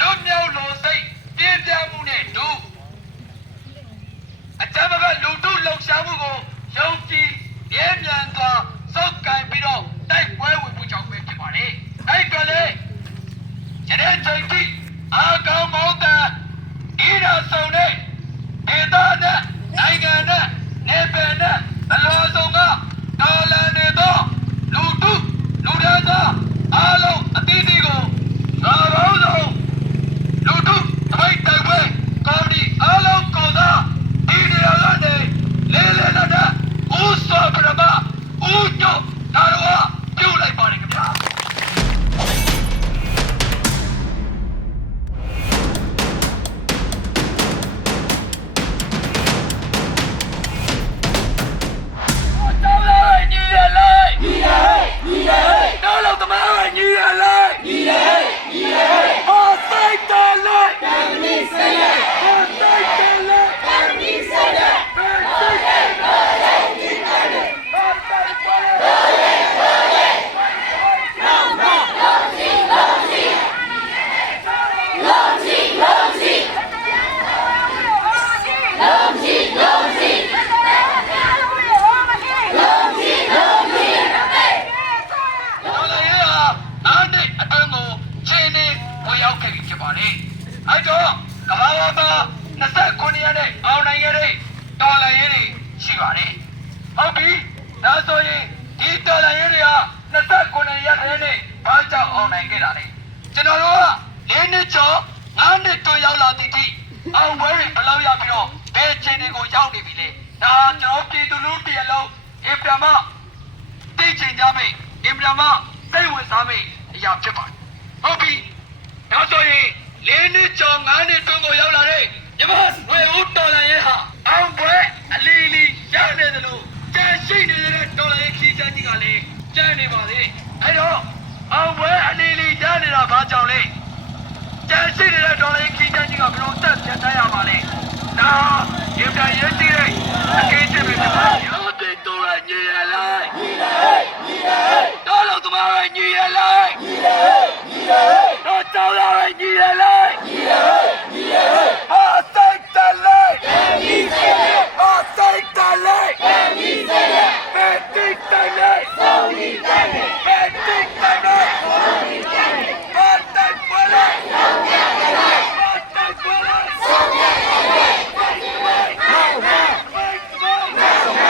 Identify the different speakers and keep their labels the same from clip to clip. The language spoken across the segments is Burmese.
Speaker 1: လွတ်မြောက်လို့စိတ်ပြင်းပြမှုနဲ့ဒုအကြမ်းဖက်လူထုလှုပ်ရှားမှုကိုယုံကြည်မြဲမြံစွာစောက်ကင်ပြီးတော့တိုက်ပွဲဝင်မှုကြောင့်ပဲဖြစ်ပါတယ်။အဲ့ကလေးယနေ့ချိန်ထိအာကောင်မောင်းတဲ့ဤရာဆောင်တဲ့ဒေသနဲ့နိုင်ငံနဲ့နေပယ်နဲ့ ပါတယ်။ဟုတ်ပြီ။ဒါဆိုရင်ဒီတော်လည်းရည်က29ရက်ထဲနဲ့ဘာကြောင့်အောင်နိုင်ခဲ့တာလဲ။ကျွန်တော်တို့က၄နှစ်ကျော်9နှစ်တွင်ရောက်လာသည့်အထိအောင်ပွဲတွေဘယ်လောက်ရပြီးတော့ဘယ်ချင်းတွေကိုရောက်နေပြီလဲ။ဒါကျွန်တော်ပြည်သူလူထုတရလုံးအင်ပြမသိချင်ကြမိတ်အင်ဗြဟ္မစိတ်ဝင်စားမိတ်အရာဖြစ်ပါတယ်ဟုတ်ပြီဒါဆိုရင်လေးနှစ်ကျော်ငါးနှစ်တွင်းကိုရောက်လာတဲ့မြမຫນွေဦးတော်လန်ရဲ့ဟာအောင်ပွဲအလီလီရနေတယ်လို့ကြံရှိနေတဲ့တော်လန်ရဲ့ခီးချမ်းကြီးကလည်းကြံနေပါသေးအဲ့ တော့အောင်ပွဲအလီလီရနေတာဘာကြောင့်လဲကြံရှိနေတဲ့တော်လန်ရဲ့ခီးချမ်းကြီးကဘယ်လိုတက်ပြတ်တတ်ရမှာလဲဒါရေပြည့်ရည်တည်တဲ့အကိစ္စတွေဖြစ်ပါတယ်ရုပ်တည်တော်ရညီရလိုက်တော်လုံးသမားရဲ့ညီရလိုက်ညီရညီရတော်ကြောင်ရရဲ့ညီရလိုက်ညီရညီရဟာစိတ်တလိုက်အမီစေဟာစိတ်တလိုက်အမီစေဘယ်တိတ်တလိုက်သောမီတလိုက်ဘယ်တိတ်တလိုက်သောမီတလိုက်ဘာတိုက်ပွားလိုက်သောမီတလိုက်ဘာတိုက်ပွားလိုက်သောမီတလိုက်ဘာတိုက်ပွားလိုက်ဟောဟောဟောဟော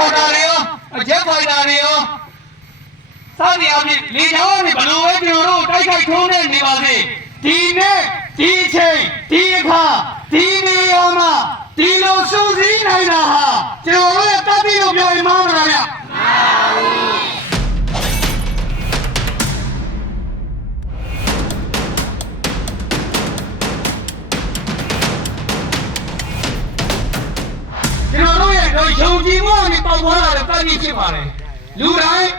Speaker 2: ပေါ်တာတွေရောအချက်ဖိုင်တာတွေရောစောင့်နေအောင်လေချောင်းကနေဘလို့ပဲ ကျွန်တော်တို့တိုက်ခိုက်ထုံးနေနေပါစေဒီနေ့ဒီအချိန်ဒီအခါဒီနေရာမှာဒီလိုစူးစီးနိုင်တာဟာကျွန်တော်တို့ရဲ့တပ်ပြီးလို့ပြောရင်မှားမလားဗျကျွန်တော်တို့ရဲ့တော့ယုံကြည်မှုနဲ့ပေါက်သွားတာလည်းတတ်ပြီးဖြစ်ပါတယ်လူတိုင်း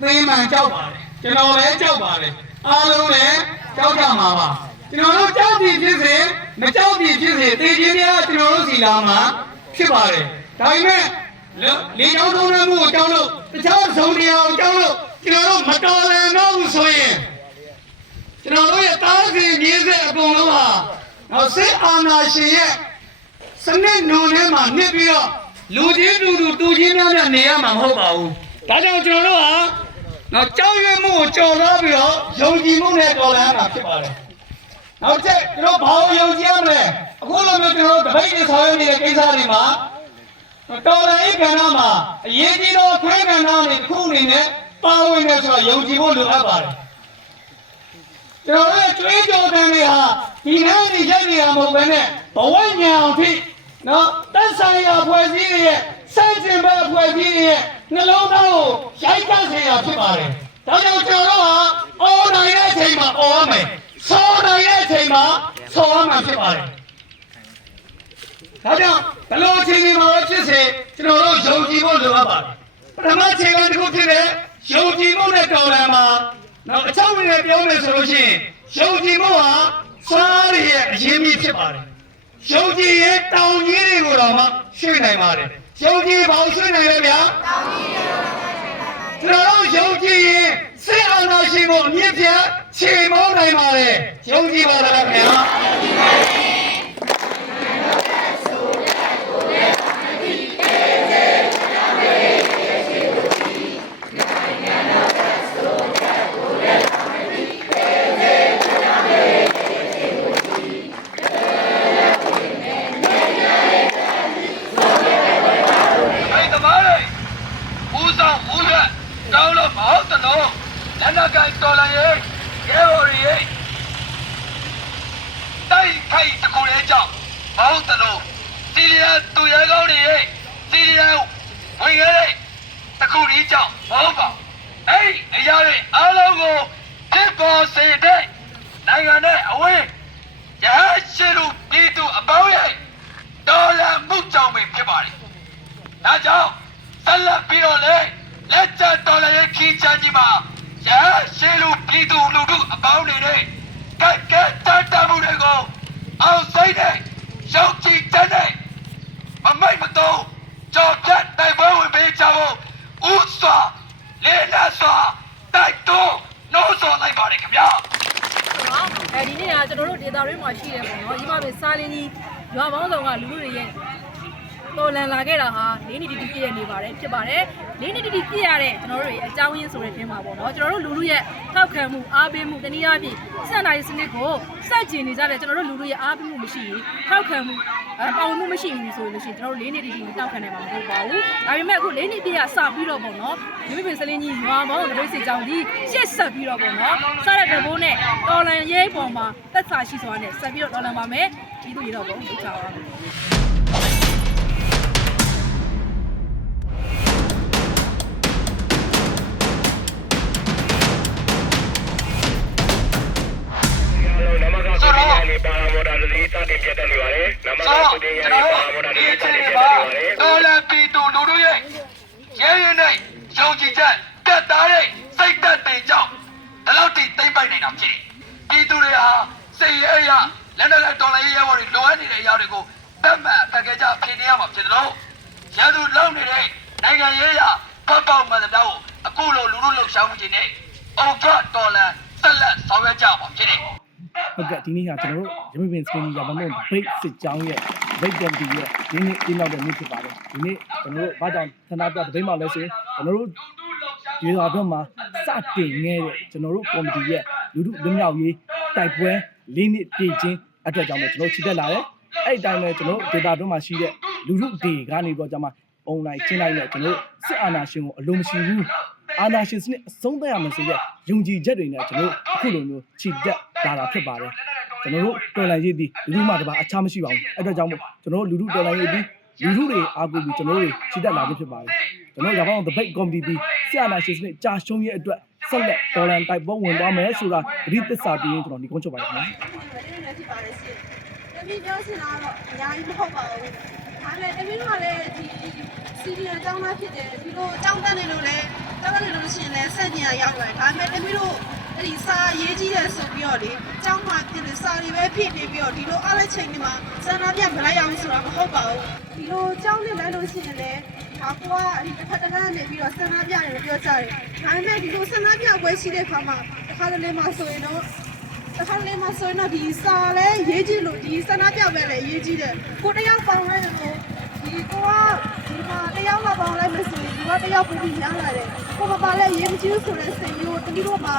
Speaker 2: သိမှန်ကြောက်ပါတယ်ကျွန်တော်လည်းကြောက်ပါတယ် အားလုံးလည်းကြောက်ကြမှာပါကျွန်တော်တို့ကြောက်ပြီးဖြစ်စေမကြောက်ပြီးဖြစ်စေသိချင်းများကျွန်တော်တို့စီလာမှာဖြစ်ပါတယ်ဒါပေမဲ့လေကြောင်းထုံးနှမှုကိုကြောက်လို့တခြားဆုံးတရားကိုကြောက်လို့ကျွန်တော်တို့မတော်လန်တော့ဘူးဆိုရင်ကျွန်တော်တို့ရဲ့တားစီမြေးဆက်အကုန်လုံးဟာတော့စစ်အာဏာရှင်ရဲ့စနစ်နုံထဲမှာနှစ်ပြီးတော့လူချင်းတူတူတူချင်းများများနေရမှာမဟုတ်ပါဘူး။ဒါကြောင့်ကျွန်တော်တို့ဟာ တော့ကြောက်ရွံ့မှုကိုကြော်သွားပြီးတော့ယုံကြည်မှုနဲ့တော်လှန်ရမှာဖြစ်ပါတယ်။နောက်ချက်ကျွန်တော်ဘာလို့ယုံကြည်ရမလဲ။အခုလိုမျိုးကျွန်တော်တို့တပိတ်တွေဆောင်ရွက်နေတဲ့ကိစ္စတွေမှာတော်လှန်ရေးကဏ္ဍမှာအရေးကြီးသောအခန်းကဏ္ဍတွေတစ်ခုအနေနဲ့ပါဝင်နေဆိုတော့ယုံကြည်ဖို့လိုအပ်ပါတယ်။ကျွန်တော်တို့ကျွေးကြော်တယ်တွေဟာဒီနေ့နေရက်နေရမဟုတ်ဘဲနဲ့ဘဝညံအောင်ဖြစ်နော်တက်ဆိုင်ရာဖွဲ့စည်းတွေရဲ့စန့်ကျင်ဘက်ဖွဲ့စည်းတွေရဲ့ နှလုံးသားကိုရိုက်တက်စေရဖြစ်ပါတယ်။ဒါကြောင့်ကျွန်တော်တို့ဟာအော်နိုင်တဲ့အချိန်မှာအော်ရမယ်။ဆော်နိုင်တဲ့အချိန်မှာဆော်ရမှာဖြစ်ပါတယ်။ဒါကြောင့်ဘယ်လိုအချိန်ဒီမှာပဲဖြစ်စေကျွန်တော်တို့ယုံကြည်ဖို့လိုအပ်ပါတယ်။ပထမအချိန်ကတစ်ခုဖြစ်တဲ့ယုံကြည်မှုနဲ့တော်လန်မှာနော်အချောင်းဝင်နဲ့ပြောမယ်ဆိုလို့ရှိရင်ယုံကြည်မှုဟာစားရရဲ့အရင်မြစ်ဖြစ်ပါတယ်ယုံကြည်ရဲ့တောင်ကြီးတွေကိုတော့မှရွှေ့နိုင်ပါတယ် ယုံကြည်ဘာလို့ရွှေ့နိုင်လဲဗျာတောင်ကြီးတွေကျွန်တော်တို့ယုံကြည်ရင်စိတ်အာဏာရှင်ကိုအမြင့်ပြတ်ခြေမောင်းနိုင်ပါတယ်ယုံကြည်ပါလားခင်ဗျာ
Speaker 1: လက်နက်ကိုင်တော်လိုင်းရဲ့ရဲဘော်တွေရဲ့တိုက်ခိုက်တကူလေးကြောင့်မဟုတ်တလို့စီရီယာသူရဲကောင်းတွေရဲ့စီရီယာဝင်ရတဲ့တကူလေးကြောင့်မဟုတ်ပါအဲ့ဒီအရာတွေအားလုံးကိုဖြစ်ပေါ်စေတဲ့နိုင်ငံနဲ့အဝေးရဟရှိလူပြည်သူအပေါင်းရဲ့တော်လန်မှုကြောင့်ပဲဖြစ်ပါတယ်ဒါကြောင့်ဆက်လက်ပြီးတော့လေလက်ကျန်တော်လည်းခီးချမ်းကြီးမှာ ရရှိလူပြည်သူလူထုအပေါင်းနေတဲ့ကက်ကက်တတ်တမှုတွေကိုအောင်စိတ်နဲ့ရုပ်ကြည်တဲ့နဲ့မမိတ်မတော့ကြော်ပြတ်တိုင်ပွဲဝင်ပေးကြဖို့ဥစွာလေးလာစွာတိုက်တော့နှိုးဆော်လိုက်ပါတယ်ခင်ဗျာ
Speaker 3: နော်အဲဒီနေ့ကကျွန်တော်တို့ဒေတာတွေမှာရှိတယ်ပေါ့နော်ဒီမှာပဲစာလင်းကြီးရွာပေါင်းစုံကလူလူတွေရဲ့ တော်လန်လာခဲ့တာဟာလေးနှစ်တီတီပြည့်ရနေပါတယ်ဖြစ်ပါတယ်လေးနှစ်တီတီပြည့်ရတဲ့ကျွန်တော်တို့ရဲ့အကြောင်းရင်းဆိုတဲ့ထင်ပါပေါ့နော်ကျွန်တော်တို့လူလူရဲ့ထောက်ခံမှုအားပေးမှုတနည်းအားဖြင့်စံတိုင်းစနစ်ကိုစက်ကျင်နေကြတဲ့ကျွန်တော်တို့လူလူရဲ့အားပေးမှုမရှိရင်ထောက်ခံမှုအပေါင်းမှုမရှိဘူးဆိုလို့ရှိရင်ကျွန်တော်တို့လေးနှစ်တီတီတောက်ခံနိုင်မှာမဟုတ်ပါဘူးဒါပေမဲ့အခုလေးနှစ်ပြည့်ရစပြီးတော့ပေါ့နော်ဒီမိပင်စလင်းကြီးရွာပေါင်းတပိတ်စီကြောင်းဒီရှေ့ဆက်ပြီးတော့ပေါ့နော်စတဲ့တဘိုးနဲ့တော်လန်ရေးပေါ်မှာသက်သာရှိစွာနဲ့ဆက်ပြီးတော့တော်လန်ပါမယ်ဒီလိုရတော့ပေါ့ဟုတ်ချပါ
Speaker 1: ချိန်တွေမှာတော်လန်ပြည်သူလူထုရဲ့ရဲရဲနဲ့ယုံကြည်ချက်ကတ်သားတဲ့စိတ်သက်တင်ကြောင့်ဒီလောက်ထိသိမ့်ပိုက်နေတာဖြစ်တယ်ပြည်သူတွေဟာစိတ်ရဲရလက်နက်ကိုင်တော်လိုင်းရဲဘော်တွေလိုအပ်နေတဲ့အရာတွေကိုတတ်မှတ်အခက်အခဲကြဖြစ်နေရမှာဖြစ်တယ်လို့ရန်သူလုံနေတဲ့နိုင်ငံရေးရပောက်ပေါက်မှန်တဲ့တော့အခုလိုလူလူလှုပ်ရှားမှုတွေနဲ့အုံဖတ်တော်လန်ဆက်လက်ဆောင်ရွက်ကြမှာဖြစ်တယ်
Speaker 4: ဟုတ်ကဲ့ဒီနေ့ကကျွန်တော်တို့ရမပင်စကင်းကြီးရပါတော့ဘိတ်စစ်ကြောင်းရဲ့ဘိတ်ကော်မတီရဲ့ဒီနေ့ဒီနောက်တဲ့နေ့ဖြစ်ပါတယ်ဒီနေ့ကျွန်တော်တို့ဘာကြောင့်သနာပြတပိတ်မှလဲဆိုရင်ကျွန်တော်တို့ဒီရွာဘက်မှာစတင်နေတဲ့ကျွန်တော်တို့ကော်မတီရဲ့လူထုလွတ်မြောက်ရေးတိုက်ပွဲလေးနှစ်တည်ခြင်းအတွက်ကြောင့်လည်းကျွန်တော်ချီတက်လာတယ်အဲ့ဒီတိုင်းပဲကျွန်တော်တို့ဒေတာတွင်းမှာရှိတဲ့လူထုတွေကနေတော့ကျွန်မအွန်လိုင်းချင်းလိုက်နဲ့ကျွန်တော်တို့စစ်အာဏာရှင်ကိုအလိုမရှိဘူးအာဏာရှင်စနစ်အဆုံးသတ်ရမယ်ဆိုတဲ့ယုံကြည်ချက်တွေနဲ့ကျွန်တော်တို့အခုလိုမျိုးချီတက် လာတာဖြစ်ပါတယ်ကျွန်တော်တို့တော်လိုင်းရေးသည်လူထုမှတပါအခြားမရှိပါဘူးအဲ့တော့ကြောင့်မို့ကျွန်တော်တို့လူထုတော်လိုင်းရေးသည်လူထုတွေအားကိုးပြီးကျွန်တော်တို့ချီတက်လာခြင်းဖြစ်ပါတယ်ကျွန်တော်ရပါအောင် debate committee သည်ဆရာနာရှင်စနစ်ကြာရှုံးရဲ့အတွက်ဆက်လက်တော်လန်တိုက်ပွဲဝင်သွားမယ်ဆိုတာအဓိသစ္စာပြီးရင်ကျွန်တော်ဒီကုန်းချုပ်ပါတယ်ခင်ဗျာ
Speaker 5: ဒီနေ့ဖြစ်ပါတယ်ရှင်။တမီးပြောချင်တာတော့အများကြီးမဟုတ်ပါဘူး။ဒါနဲ့တမီးတို့ကလည်းဒီစီရီယံအကြောင်းသားဖြစ်တယ်ဒီလိုအကြောင်းတန်းနေလို့လည်းတောက်နေလို့ရှိရင်လည်းစက်ကျင်ရရောက်တယ်။ဒါပေမဲ့တမီးတို့ အဲ့ဒီစာရေးကြီးတယ်ဆိုပြီးတော့လေအကြောင်းမှဖြစ်တယ်စာတွေပဲဖြစ်နေပြီးတော့ဒီလိုအားလိုက်ချိန်ဒီမှာစန္ဒပြမလိုက်အောင်ဆိုတာမဟုတ်ပါဘူး။ဒီလိုအကြောင်းနဲ့လိုက်လို့ရှိရင်လည်းအကွာဒီတစ်ခါတစ်ခါနေပြီးတော့စန္ဒပြတယ်လို့ပြောကြတယ်။ဒါပေမဲ့ဒီလိုစန္ဒပြပွဲရှိတဲ့ခါမှာတစ်ခါတလေမှဆိုရင်တော့တစ်ခါလေးမှဆိုရင်တော့ဒီစာလဲရေးကြည့်လို့ဒီစနာပြောက်ပဲလေရေးကြည့်တယ်ကိုတယောက်ပေါင်းလိုက်လို့ဒီကိုကဒီမှာတယောက်မှပေါင်းလိုက်မဆိုရင်ဒီကတယောက်ပူပြီးများလာတယ်ကိုမပါလဲရေးမကြည့်ဘူးဆိုတဲ့စိတ်မျိုးတတိတို့မှာ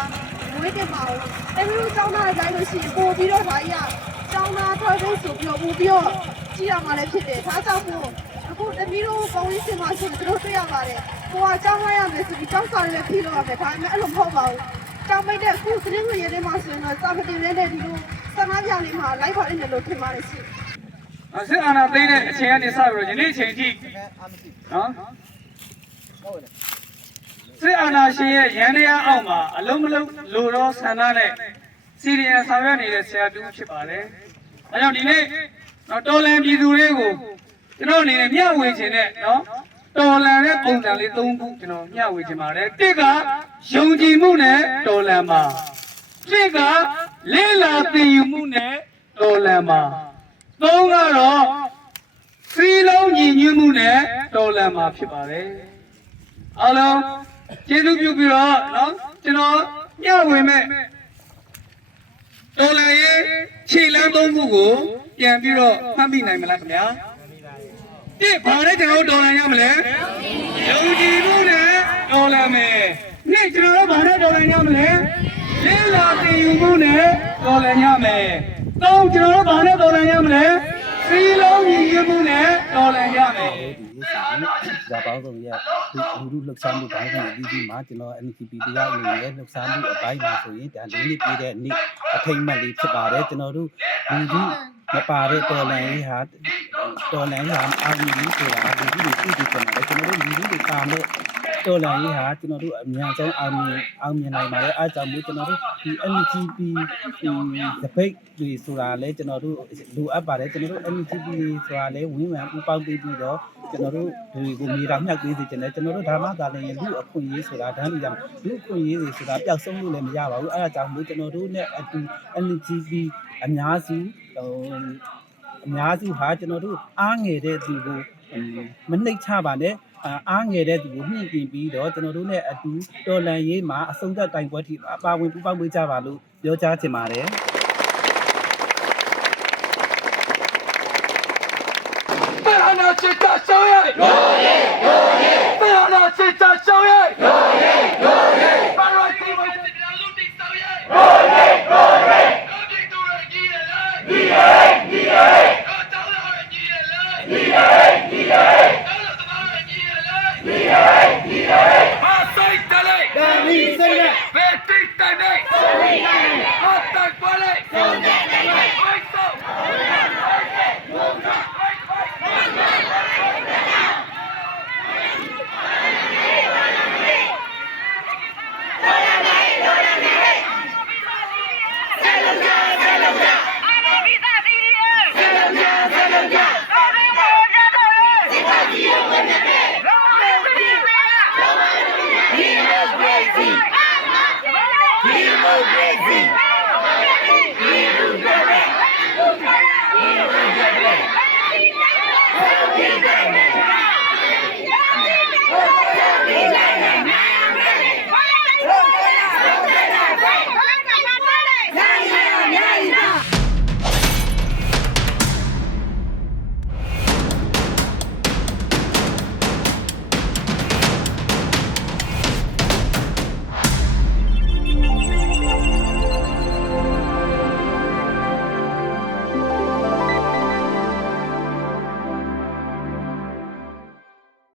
Speaker 5: ဝေးတယ်ပါဘူးတတိတို့ကြောင်းသားလိုက်လို့ရှိရင်ပို့ပြီးတော့ဒါကြီးကကြောင်းသားထွက်ဖို့ဆိုပြီးတော့ပို့ပြီးတော့ကြည့်ရမှာလည်းဖြစ်တယ်ဒါကြောင့်မို့အခုတတိတို့ပေါင်းရင်းစင်မှာဆိုရင်တို့တွေ့ရပါတယ်ကိုကကြောင်းလိုက်ရမယ်ဆိုပြီးကြောင်းစာတွေလည်းဖြည့်လို့ရမယ်ဒါပေမဲ့အဲ့လိုမဟုတ်ပါဘူးကြောင်ပိတ်တဲ့အခုသတင်းဝင်ရတဲ့မှာဆိုရင်တော့စာမတင်နေတဲ့ဒီလိုစကားပြောင်းလေးမှာ live ပေါ်နေလို့ထင်ပါတယ်ရှင်
Speaker 6: စစ်အာဏာသိမ်းတဲ့အချိန်ကနေစပြီးတော့ယနေ့အချိန်ထိနော် စစ်အာဏာရှင်ရဲ့ရန်တရားအောက်မှာအလုံးမလုံးလိုတော့ဆန္ဒနဲ့စီရီယံဆောင်ရွက်နေတဲ့ဆရာတူဖြစ်ပါတယ်။အဲကြောင့်ဒီနေ့တော့တော်လန်ပြည်သူတွေကိုကျွန်တော်အနေနဲ့မျှဝေခြင်းနဲ့နော်
Speaker 2: တော်လန်တဲ့ပုံစံလေး၃ခုကျွန်တော်မျှဝေချင်ပါတယ်တစ်ကယုံကြည်မှုနဲ့တော်လန်ပါတစ်ကလေးလာသင်ယူမှုနဲ့တော်လန်ပါသုံးကတော့စီလုံးညီညွတ်မှုနဲ့တော်လန်ပါဖြစ်ပါတယ်အားလုံး ကျေးဇူးပြုပြီးတော့နော်ကျွန်တော်မျှဝေမဲ့တော်လန်ရဲ့ခြေလမ်းသုံးခုကိုပြန်ပြီးတော့ဖတ်မိနိုင်မလားခင်ဗျာပြစ်ဘာလဲကျွန်တော်တို့ဒေါ်လာရမလဲယုံကြည်မှုနဲ့ဒေါ်လာမယ်နေ့ကျွန်တော်တို့ဘာနဲ့ဒေါ်လာရမလဲလေးလာတင်ယူမှုနဲ့ဒေါ်လာရမယ်သုံးကျွန်တော်တို့ဘာနဲ့ဒေါ်လာရမလဲစီလုံးညီညွတ်မှုနဲ့ဒေါ်လာရမယ်
Speaker 7: ဒီစာရင်းဇာပေါင်းဆုံးရဲ့လူလူလှုပ်ရှားမှုတိုင်းကနေဒီဒီမှာကျွန်တော် NCP တရားဝင်ရဲ့လှုပ်ရှားမှုအပိုင်းမှာဆိုရင်ဒါလေးနှစ်ပြည့်တဲ့နေ့အထိမ့်မှတ်လေးဖြစ်ပါတယ်ကျွန်တော်တို့လူကြီးမပါတဲ့တော်လန်ရေးဟာတော်လန်ရေးဟာအာမီကြီးဆိုတာလူကြီးတွေသိသိပြန်တယ်ကျွန်တော်တို့လူကြီးတွေပါမဲ့တော်လန်ရေးဟာကျွန်တော်တို့အများဆုံးအောင်မြင်အောင်မြင်နိုင်ပါတယ်အားကြောင့်မို့ကျွန်တော်တို့ဒီ NCP ဒီဒပိတ်တွေဆိုတာလဲကျွန်တော်တို့လိုအပ်ပါတယ်ကျွန်တော်တို့ NCP ဆိုတာလဲဝင်းဝံပူပေါင်းပြီးပြီးတော့ ကျွန်တော်တို့ဒီကိုမြေတာမြှောက်ပေးစီခြင်းနဲ့ကျွန်တော်တို့ဓမ္မသာလင်လူအခွင့်အရေးဆိုတာဓာတ်လူရမယ်လူအခွင့်အရေးတွေဆိုတာပျောက်ဆုံးလို့လည်းမရပါဘူးအဲဒါကြောင့်မို့ကျွန်တော်တို့ ਨੇ အတူ NGP အများစုဟိုအများစုဟာကျွန်တော်တို့အားငယ်တဲ့သူကိုမနှိမ့်ချပါနဲ့အားငယ်တဲ့သူကိုမြင့်တင်ပြီးတော့ကျွန်တော်တို့ ਨੇ အတူတော်လန်ရေးမှာအဆုံးသတ်တိုင်ပွဲထိအပါဝင်ပူပေါင်းပေးကြပါလို့ပြောကြားချင်ပါတယ်
Speaker 8: စစ်တပ်ရှောင်းရဲရိုးရဲရိုးရဲဖျာနာစစ်တပ်ရှောင်းရဲရိုးရဲရိုးရဲပါရတီဝဲစစ်တပ်လုံးတိဆောင်းရဲ
Speaker 1: ရိုးရဲ